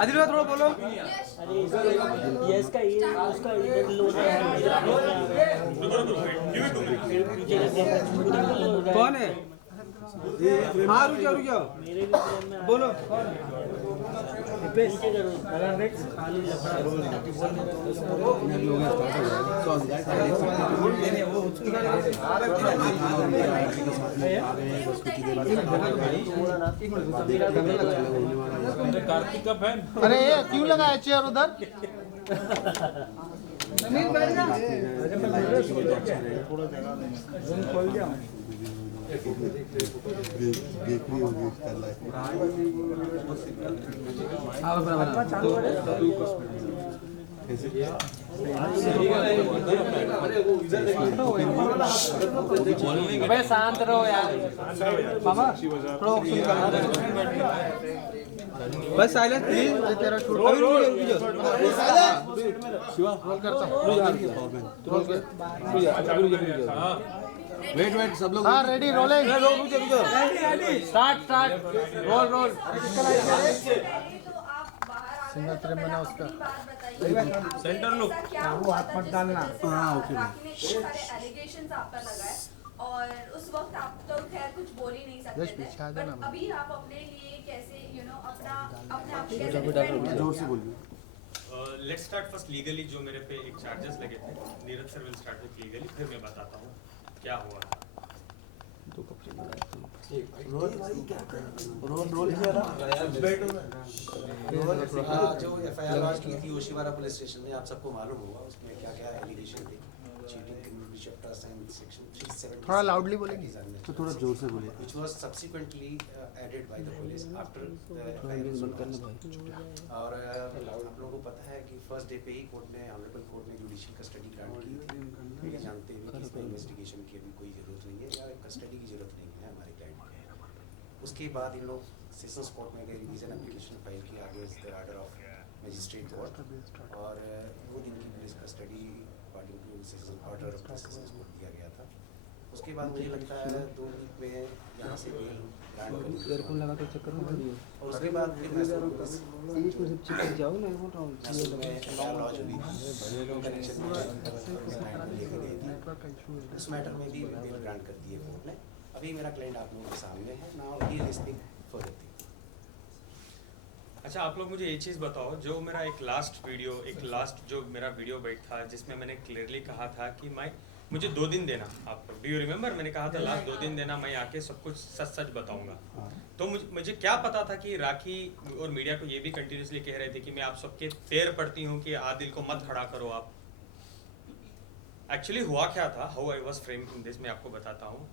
आदिल भाई थोड़ा बोलो। ये इसका ये उसका इधर लोड है। कौन है? हाँ रुक जाओ मेरे भी फ्रेम में बोलो। पीछे करो खाली लफड़ा कार्तिक का फैन। अरे ये क्यों लगाया चेयर उधर? अबे शांत रहो यार मामा, बस साइलेंस प्लीज। तेरा शूट अभी रुक जाओ। शिवा रोल करता हूं। रोल कर वेट सब लोग। हाँ रेडी रोलिंग। रुक जाओ। Start role. सिंगल फ्रेम बना उसका। Centre look. वो हाथ मत डालना। हाँ ओके। एलिगेशंस आप पर लगाए और उस वक्त आप तो खैर कुछ बोल ही नहीं सकते थे, बट अभी आप अपने लिए कैसे अपने आप को कैसे डिफेंड जोर से बोलिए। Let's start first legally. जो मेरे पे एक चार्जेस लगे थे, Neeraj sir will start with legally, फिर मैं बताता हूँ क्या हुआ था। रोल किया ना जो एफआईआर लॉन्च की थी ओशिवारा पुलिस स्टेशन में, आप सबको मालूम होगा उसमें क्या क्या एलिगेशन थे। चीटिंग क्रिमिनल चैप्टर सेक्शन 370 थोड़ा लाउडली बोलेंगे तो थोड़ा जोर से बोलिए। which was subsequently added by the police after the FIR was launched। और आप लोगों को पता है कि फर्स्ट डे पे ही ऑनरेबल कोर्ट ने जुडिशियल कस्टडी ग्रांट की थी, ये जानते हुए कि इसमें इन्वेस्टिगेशन की अभी कोई ज़रूरत नहीं है या कस्टडी की ज़रूरत नहीं है हमारे क्लाइंट को। उसके बाद इन लोग सेशंस कोर्ट में गए, रिवीजन एप्लीकेशन फाइल की against the order of magistrate court, और 2 दिन की police custody according two sessions order of sessions court दिया गया था। उसके बाद मुझे लगता है 2 वीक में यहाँ से बेल ग्रांट कर दी लगा तो चक्कर में पड़ी हो। और उसके बाद फिर मैं सीरीज में सब चिपक जाओ ना। बोल रहा हूँ लॉन्च हुई कनेक्शन उस मैटर में भी बेल ग्रांट कर दी है कोर्ट ने। अभी मेरा क्लाइंट आप लोगों के सामने है। Now he is listening for the thing. अच्छा, आप लोग मुझे ये चीज़ बताओ, जो मेरा एक लास्ट जो मेरा वीडियो बैठ था जिसमें मैंने क्लियरली कहा था कि मुझे 2 दिन देना आप लोग, डू यू रिमेंबर? मैंने कहा था लास्ट 2 दिन देना, मैं आके सब कुछ सच बताऊंगा। तो मुझे क्या पता था कि राखी और मीडिया को ये भी कंटिन्यूसली कह रहे थे कि मैं आप सबके पैर पड़ती हूँ कि आदिल को मत खड़ा करो आप। एक्चुअली हुआ क्या था, how I was framed in this, मैं आपको बताता हूँ।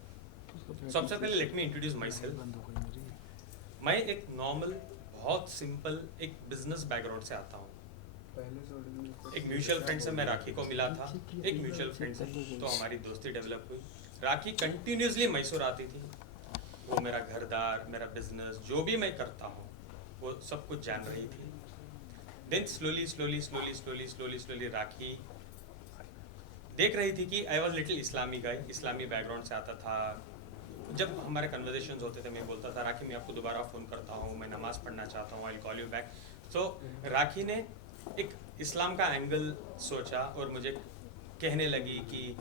सबसे पहले let me introduce my self. मैं एक नॉर्मल, बहुत सिंपल एक बिजनेस बैकग्राउंड से आता हूँ। एक म्यूचुअल फ्रेंड से मैं राखी को मिला था, एक म्यूचुअल फ्रेंड से, तो हमारी दोस्ती डेवलप हुई। राखी कंटिन्यूसली मैसूर आती थी, वो मेरा घरदार, मेरा बिजनेस, जो भी मैं करता हूँ वो सब कुछ जान रही थी। देन स्लोली राखी देख रही थी कि I was little Islami guy, Islami background से आता था। जब हमारे कन्वर्सेशंस होते थे मैं बोलता था राखी मैं आपको दोबारा फ़ोन करता हूँ, मैं नमाज़ पढ़ना चाहता हूँ, I will call you back. तो राखी ने एक इस्लाम का एंगल सोचा और मुझे कहने लगी कि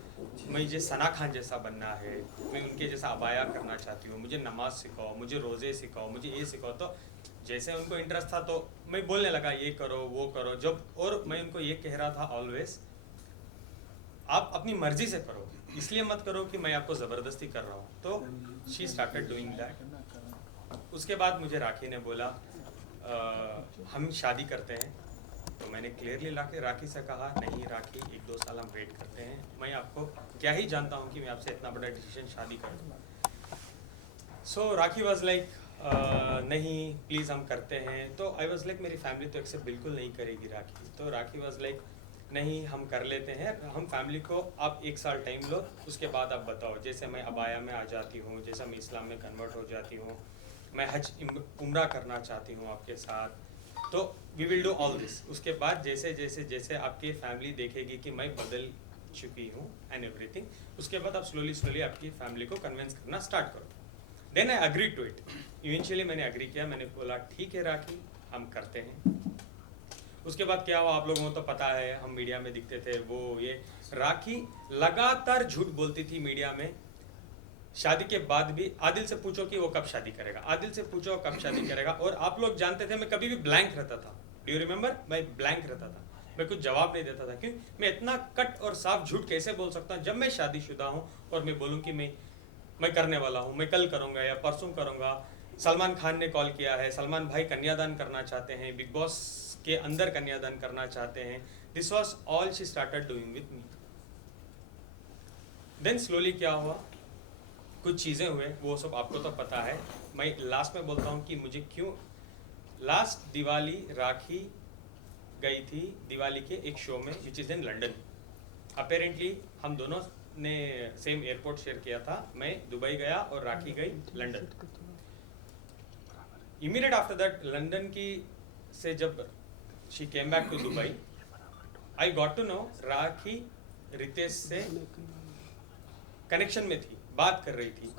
मुझे सना खान जैसा बनना है, मैं उनके जैसा अबाया करना चाहती हूँ, मुझे नमाज सिखाओ, मुझे रोज़े सिखाओ, मुझे ये सिखाओ। तो जैसे उनको इंटरेस्ट था तो मैं बोलने लगा ये करो वो करो। जब और मैं उनको ये कह रहा था ऑलवेज, आप अपनी मर्जी से करो, इसलिए मत करो कि मैं आपको ज़बरदस्ती कर रहा हूँ। तो शी स्टार्टेड डूइंग दैट। उसके बाद मुझे राखी ने बोला हम शादी करते हैं। तो मैंने क्लियरली राखी से कहा नहीं राखी, 1-2 साल हम वेट करते हैं, मैं आपको क्या ही जानता हूँ कि मैं आपसे इतना बड़ा डिसीजन शादी कर दूँगा। सो राखी वॉज लाइक नहीं प्लीज़ हम करते हैं। तो आई वॉज लाइक मेरी फैमिली तो एक्सेप्ट बिल्कुल नहीं करेगी राखी। तो राखी वॉज लाइक नहीं हम कर लेते हैं, हम फैमिली को आप 1 साल टाइम लो, उसके बाद आप बताओ। जैसे मैं अबाया में आ जाती हूँ, जैसे मैं इस्लाम में कन्वर्ट हो जाती हूँ, मैं हज उम्रा करना चाहती हूँ आपके साथ, तो we will do all this. उसके बाद जैसे जैसे जैसे आपकी फैमिली देखेगी कि मैं बदल चुकी हूँ एंड एवरीथिंग, उसके बाद आप स्लोली आपकी फैमिली को कन्विंस करना स्टार्ट करो। Then I agree to it. Eventually मैंने अग्री किया, मैंने बोला ठीक है राखी हम करते हैं। उसके बाद क्या हुआ आप लोगों को तो पता है, हम मीडिया में दिखते थे, वो ये राखी लगातार झूठ बोलती थी मीडिया में। शादी के बाद भी आदिल से पूछो कि वो कब शादी करेगा, आदिल से पूछो कब शादी करेगा, और आप लोग जानते थे मैं कभी भी ब्लैंक रहता था। Do you remember? मैं ब्लैंक रहता था, मैं कुछ जवाब नहीं देता था। क्यों? मैं इतना कट और साफ झूठ कैसे बोल सकता हूँ जब मैं शादीशुदा हूँ और मैं बोलूँ कि मैं करने वाला हूँ, मैं कल करूँगा या परसों करूँगा। सलमान खान ने कॉल किया है, सलमान भाई कन्यादान करना चाहते हैं, बिग बॉस के अंदर कन्यादान करना चाहते हैं। This was all she started doing with me. Then slowly क्या हुआ, कुछ चीज़ें हुए, वो सब आपको तो पता है। मैं लास्ट में बोलता हूँ कि मुझे क्यों, लास्ट दिवाली राखी गई थी दिवाली के एक शो में which is in London. Apparently हम दोनों ने सेम एयरपोर्ट शेयर किया था। मैं दुबई गया और राखी गई London. Immediate after that London की से जब she came back to Dubai, I got to know Rakhi Ritesh से कनेक्शन में थी, बात कर रही थी।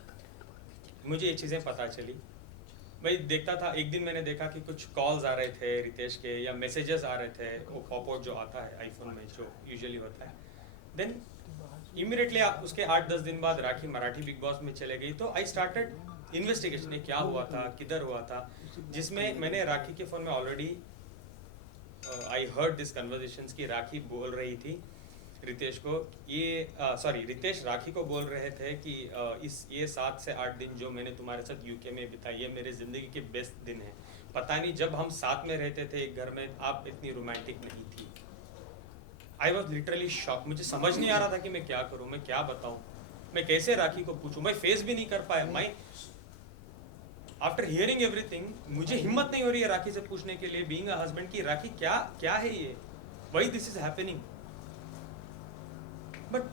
मुझे ये चीज़ें पता चली। मैं देखता था, एक दिन मैंने देखा कि कुछ कॉल्स आ रहे थे रितेश के या मैसेजेस आ रहे थे, वो पॉपआउट जो आता है आईफोन में जो यूजुअली होता है। देन इमीडिएटली उसके 8-10 दिन बाद राखी मराठी बिग बॉस में चले गई। तो आई स्टार्टेड इन्वेस्टिगेशन, क्या हुआ था, किधर हुआ था, जिसमें मैंने राखी के फ़ोन में already I heard this conversations की राखी बोल रही थी रितेश को, रितेश राखी को बोल रहे थे कि ये 7 से 8 दिन जो मैंने तुम्हारे साथ यूके में बिताई है मेरे ज़िंदगी के बेस्ट दिन है। पता नहीं जब हम साथ में रहते थे एक घर में आप इतनी रोमांटिक नहीं थी। I was literally shock. मुझे समझ नहीं आ रहा था कि मैं क्या करूँ, मैं क्या बताऊँ, मैं कैसे राखी को पूछूँ। मैं फेस भी नहीं कर पाया। मैं आफ्टर हियरिंग एवरीथिंग मुझे हिम्मत नहीं हो रही है राखी से पूछने के लिए, बीइंग अ हस्बैंड, की राखी क्या है ये, why this is happening. But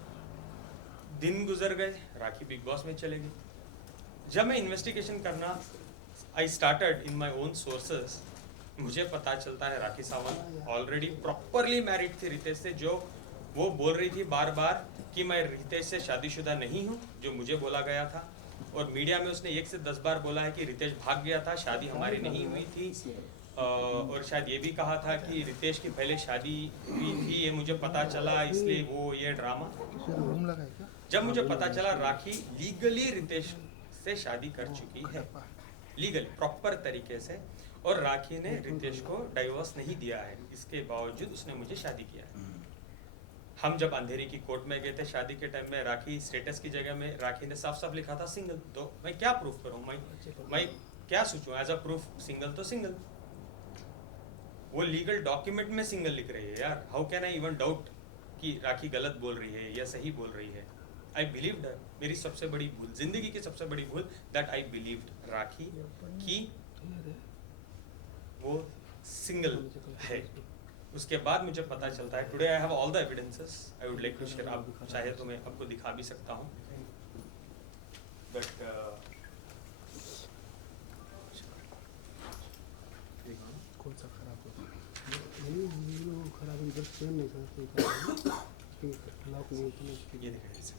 दिन गुजर गए, राखी बिग बॉस में चले गई। जब मैं इन्वेस्टिगेशन करना I started in my own sources, मुझे पता चलता है Rakhi Sawant already properly married थी रितेश से। जो वो बोल रही थी बार बार कि मैं रितेश से शादीशुदा नहीं हूँ, जो मुझे बोला गया था। और मीडिया में उसने 1 से 10 बार बोला है कि रितेश भाग गया था, शादी हमारी नहीं हुई थी। और शायद ये भी कहा था कि रितेश की पहले शादी हुई थी, ये मुझे पता चला, इसलिए वो ये ड्रामा। जब मुझे पता चला राखी लीगली रितेश से शादी कर चुकी है, लीगली प्रॉपर तरीके से, और राखी ने रितेश को डाइवोर्स नहीं दिया है, इसके बावजूद उसने मुझे शादी किया है। हम जब अंधेरी की कोर्ट में गए थे शादी के टाइम में, राखी स्टेटस की जगह में राखी ने साफ साफ लिखा था सिंगल। तो मैं क्या प्रूफ करूं, मैं क्या सोचूं एज अ प्रूफ, सिंगल तो सिंगल। वो लीगल डॉक्यूमेंट में सिंगल लिख रही है यार। How can I even doubt कि राखी गलत बोल रही है या सही बोल रही है। आई बिलीव्ड हर। मेरी सबसे बड़ी भूल, जिंदगी की सबसे बड़ी भूल, दैट आई बिलीव्ड राखी कि वो सिंगल है। उसके बाद मुझे पता चलता है, today I have all the evidences, I would like to share. आप चाहे तो मैं आपको दिखा भी सकता हूँ, बट कौन सा खराब होता ये दिखाइए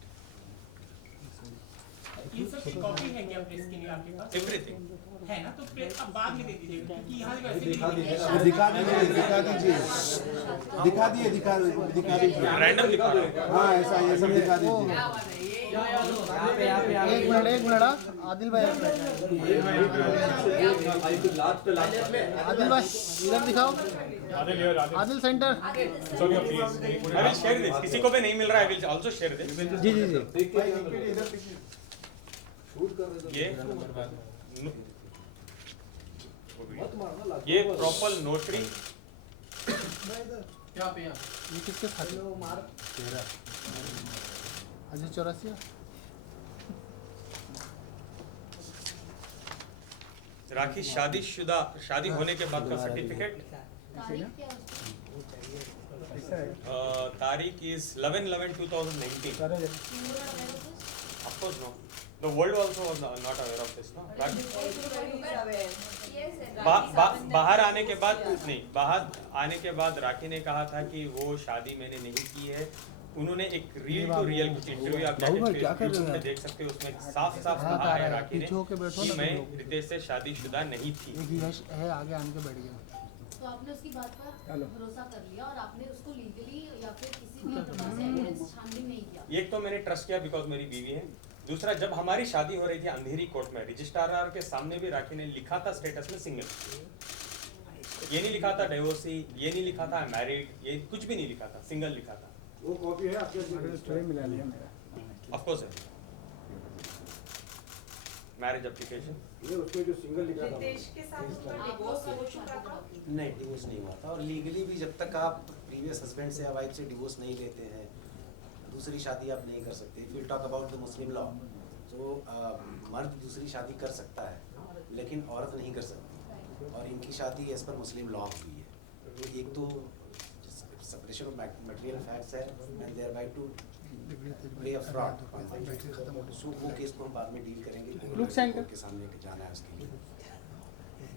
इन सब की कॉपी है क्या प्रेस के लिए आपके पास? एवरीथिंग है ना, तो प्रेस अब बाद में दे दीजिएगा क्योंकि यहाँ से वैसे दिखा दीजिए रैंडम दिखा रहा हूँ। हाँ ऐसा ये सब दिखा दीजिए। एक मिनट आदिल भाई, आदिल भाई इधर दिखाओ, Adil centre. I will share this. किसी को भी नहीं मिल रहा है, I will also share this. जी जी जी। ये प्रॉपर नोटरी। ये किसके साथ? अजय चौरसिया। राखी शादीशुदा, शादी होने के बाद का सर्टिफिकेट। तारीख is 11/11/2019। Of course no. The world also was not aware of this, no. बाहर आने के बाद नहीं, बाहर आने के बाद राखी ने कहा था कि वो शादी मैंने नहीं की है। उन्होंने एक रियल टू रियल कुछ इंटरव्यू आप यूट्यूब में देख सकते हो, उसमें साफ साफ कहा है राखी ने कि मैं रितेश से शादीशुदा नहीं थी। है आगे आने के बैठ गया। तो आपने उसकी बात पर भरोसा कर लिया और आपने उसको लीगली या फिर किसी भी प्रकार से एविडेंस छानबीन नहीं किया। एक तो मैंने ट्रस्ट किया बिकॉज मेरी बीवी है। दूसरा, जब हमारी शादी हो रही थी अंधेरी कोर्ट में, रजिस्ट्रार के सामने भी राखी ने लिखा था स्टेटस में सिंगल, ये नहीं लिखा था डिवोर्सी, ये नहीं लिखा था मैरिड, ये कुछ भी नहीं लिखा था, सिंगल लिखा था। वो कॉपी है आपके मिला लिया मेरा, ऑफ कोर्स है मैरिज एप्लीकेशन। ये उसमें जो सिंगल लिखा था रितेश के साथ उसका डिवोर्स हो चुका था। नहीं, डिवोर्स नहीं हुआ था और लीगली भी जब तक आप प्रीवियस हस्बैंड से या वाइफ से डिवोर्स नहीं लेते हैं, दूसरी शादी आप नहीं कर सकते। If you talk about the Muslim law, तो मर्द दूसरी शादी कर सकता है लेकिन औरत नहीं कर सकती, और इनकी शादी एज पर मुस्लिम लॉ हुई है। तो एक तो सेपरेशन ऑफ मटेरियल फैक्ट्स है and thereby to play a fraud, so वो केस को हम बाद में डील करेंगे, कोर्ट के सामने जाना है उसके लिए।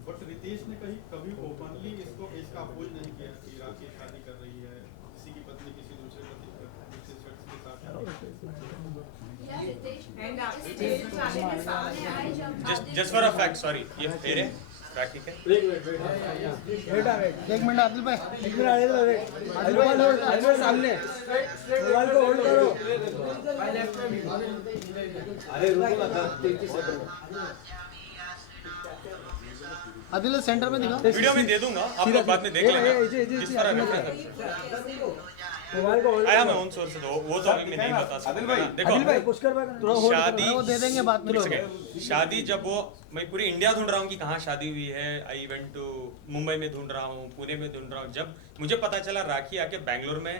बट रितेश ने कभी ओपनली इसका अपोज नहीं किया कि राखी शादी कर रही है, किसी की पत्नी किसी दूसरे शख्स के साथ। या रितेश एंड आप स्टेज पे आने के सामने आए जब just for a fact, sorry, ये तेरे राखी के एक मिनट आदिल भाई, सामने मोबाइल को होल्ड करो। आदिल सेंटर में दिखाओ। वीडियो में दे दूंगा, आप लोग बाद में देख लेना। जिस पर आया मैं उन सोर्स से, वो तो अभी मैं नहीं बता सकता। देखो शादी वो दे देंगे बाद में। शादी जब वो, मैं पूरी इंडिया ढूंढ रहा हूँ कि कहाँ शादी हुई है। आई वेंट टू मुंबई में ढूंढ रहा हूँ, पुणे में ढूंढ रहा हूँ। जब मुझे पता चला राखी आके बैंगलोर में